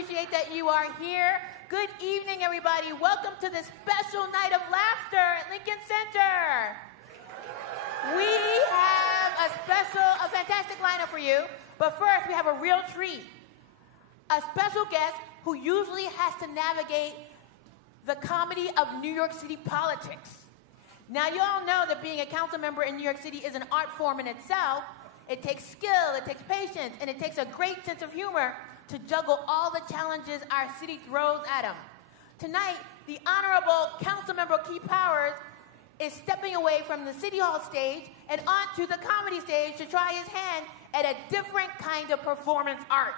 appreciate that you are here. Good evening, everybody. Welcome to this special night of laughter at Lincoln Center. We have a fantastic lineup for you. But first, we have a real treat. A special guest who usually has to navigate the comedy of New York City politics. Now, you all know that being a council member in New York City is an art form in itself. It takes skill, it takes patience, and it takes a great sense of humor to juggle all the challenges our city throws at them. Tonight, the Honorable Councilmember Keith Powers is stepping away from the City Hall stage and onto the comedy stage to try his hand at a different kind of performance art.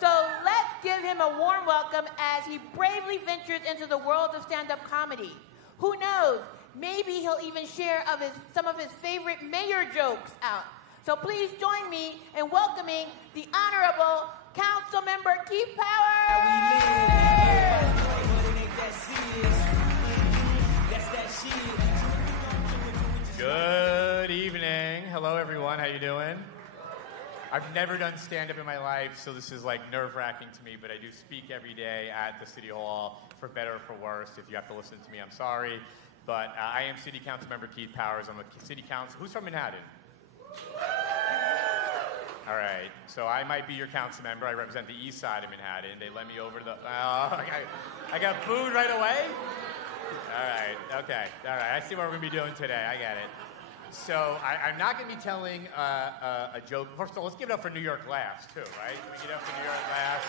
So let's give him a warm welcome as he bravely ventures into the world of stand-up comedy. Who knows, maybe he'll even share some of his favorite mayor jokes out. So please join me in welcoming the Honorable Councilmember Keith Powers! Good evening. Hello, everyone. How you doing? I've never done stand-up in my life, so this is like nerve-wracking to me, but I do speak every day at the City Hall, for better or for worse. If you have to listen to me, I'm sorry. But I am City Council Member Keith Powers. I'm a City Council. Who's from Manhattan? All right. So I might be your council member. I represent the east side of Manhattan. They let me over to the... I got booed right away? All right. Okay. All right. I see what we're going to be doing today. I get it. So I'm not going to be telling a joke. First of all, let's give it up for NYLaughs, too, right? We give it up for NYLaughs.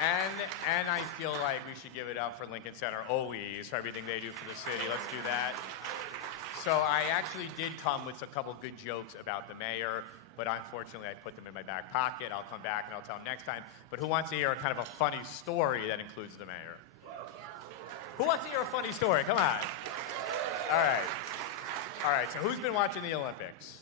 And I feel like we should give it up for Lincoln Center always, for everything they do for the city. Let's do that. So I actually did come with a couple good jokes about the mayor, but unfortunately I put them in my back pocket. I'll come back and I'll tell them next time. But who wants to hear a kind of a funny story that includes the mayor? Who wants to hear a funny story? Come on. All right, so who's been watching the Olympics?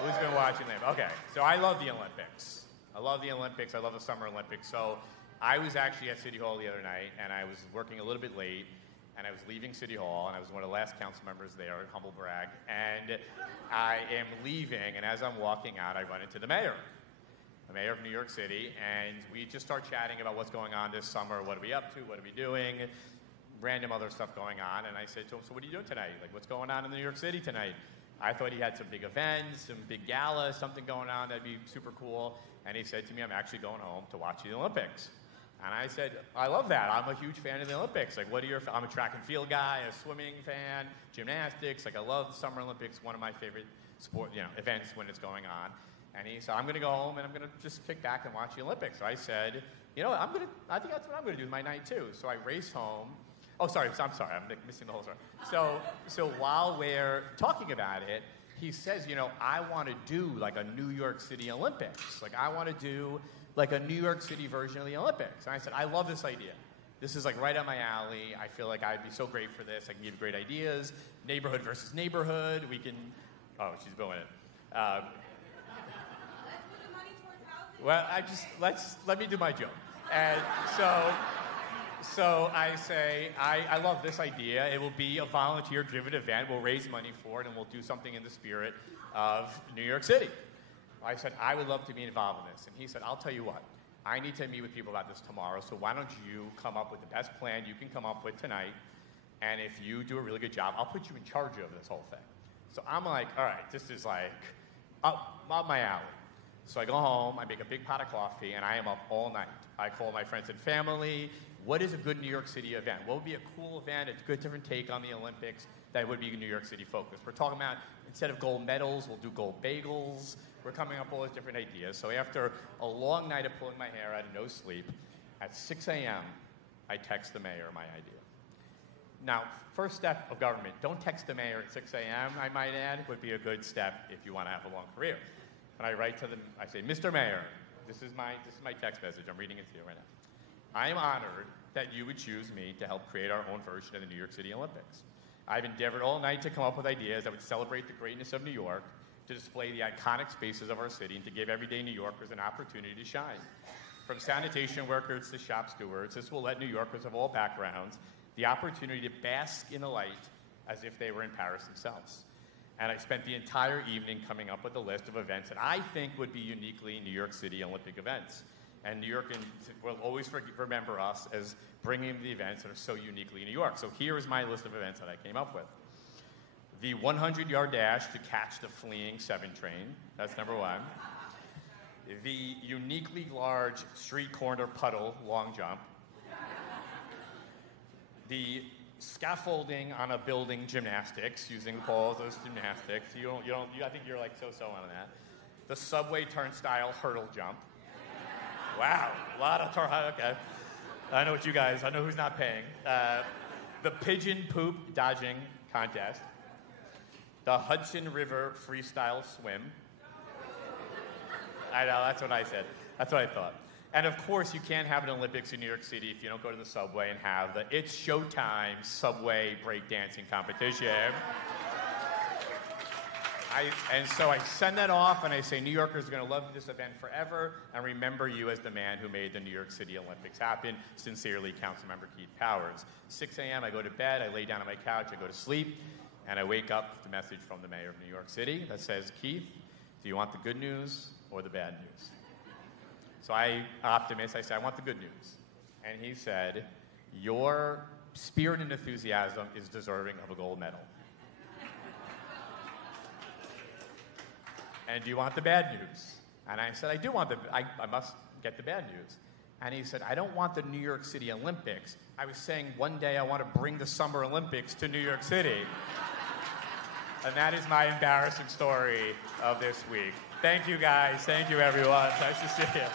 Who's been watching them? Okay, so I love the Olympics. I love the Summer Olympics. So I was actually at City Hall the other night, and I was working a little bit late, and I was leaving City Hall, and I was one of the last council members there, humble brag, and I am leaving, and as I'm walking out, I run into the mayor of New York City, and we just start chatting about what's going on this summer, what are we up to, what are we doing, random other stuff going on, and I said to him, so what are you doing tonight? Like, what's going on in New York City tonight? I thought he had some big events, some big gala, something going on that'd be super cool, and he said to me, I'm actually going home to watch the Olympics. And I said, I love that. I'm a huge fan of the Olympics. Like, I'm a track and field guy, a swimming fan, gymnastics. Like, I love the Summer Olympics, one of my favorite events when it's going on. And he said, I'm going to go home and I'm going to just kick back and watch the Olympics. So I said, I think that's what I'm going to do my night too. So I raced home. Oh, sorry, I'm sorry. I'm missing the whole story. So while we're talking about it, he says, I want to do like a New York City Olympics. Like, I want to do like a New York City version of the Olympics. And I said, I love this idea. This is like right up my alley. I feel like I'd be so great for this. I can give great ideas. Neighborhood versus neighborhood. We can, oh, she's booing it. Let's put the money towards housing. Well, let me do my joke. And so I say, I love this idea. It will be a volunteer-driven event. We'll raise money for it, and we'll do something in the spirit of New York City. I said, I would love to be involved in this. And he said, I'll tell you what. I need to meet with people about this tomorrow, so why don't you come up with the best plan you can come up with tonight, and if you do a really good job, I'll put you in charge of this whole thing. So I'm like, all right, this is like up my alley. So I go home, I make a big pot of coffee, and I am up all night. I call my friends and family. What is a good New York City event? What would be a cool event, a good different take on the Olympics that would be New York City focused? We're talking about, instead of gold medals, we'll do gold bagels. We're coming up with all these different ideas. So after a long night of pulling my hair out and no sleep, at 6 a.m., I text the mayor my idea. Now, first step of government, don't text the mayor at 6 a.m., I might add, would be a good step if you want to have a long career. And I write to them, I say, Mr. Mayor, this is my text message. I'm reading it to you right now. I am honored that you would choose me to help create our own version of the New York City Olympics. I've endeavored all night to come up with ideas that would celebrate the greatness of New York, to display the iconic spaces of our city, and to give everyday New Yorkers an opportunity to shine. From sanitation workers to shop stewards, this will let New Yorkers of all backgrounds the opportunity to bask in the light as if they were in Paris themselves. And I spent the entire evening coming up with a list of events that I think would be uniquely New York City Olympic events. And New York will always remember us as bringing the events that are so uniquely New York. So here is my list of events that I came up with. The 100-yard dash to catch the fleeing 7 train. That's number 1. The uniquely large street corner puddle long jump. The scaffolding on a building gymnastics using poles as gymnastics. I think you're like so-so on that. The subway turnstile hurdle jump. Wow, a lot of okay. I know who's not paying. The pigeon poop dodging contest. The Hudson River freestyle swim. I know, that's what I said. That's what I thought. And of course, you can't have an Olympics in New York City if you don't go to the subway and have the It's Showtime subway breakdancing competition. And so I send that off and I say, New Yorkers are going to love this event forever and remember you as the man who made the New York City Olympics happen. Sincerely, Councilmember Keith Powers. 6 a.m., I go to bed, I lay down on my couch, I go to sleep, and I wake up with a message from the mayor of New York City that says, Keith, do you want the good news or the bad news? So I say, I want the good news. And he said, your spirit and enthusiasm is deserving of a gold medal. And do you want the bad news? And I said, I do want I must get the bad news. And he said, I don't want the New York City Olympics. I was saying one day I want to bring the Summer Olympics to New York City. And that is my embarrassing story of this week. Thank you, guys. Thank you, everyone. Nice to see you.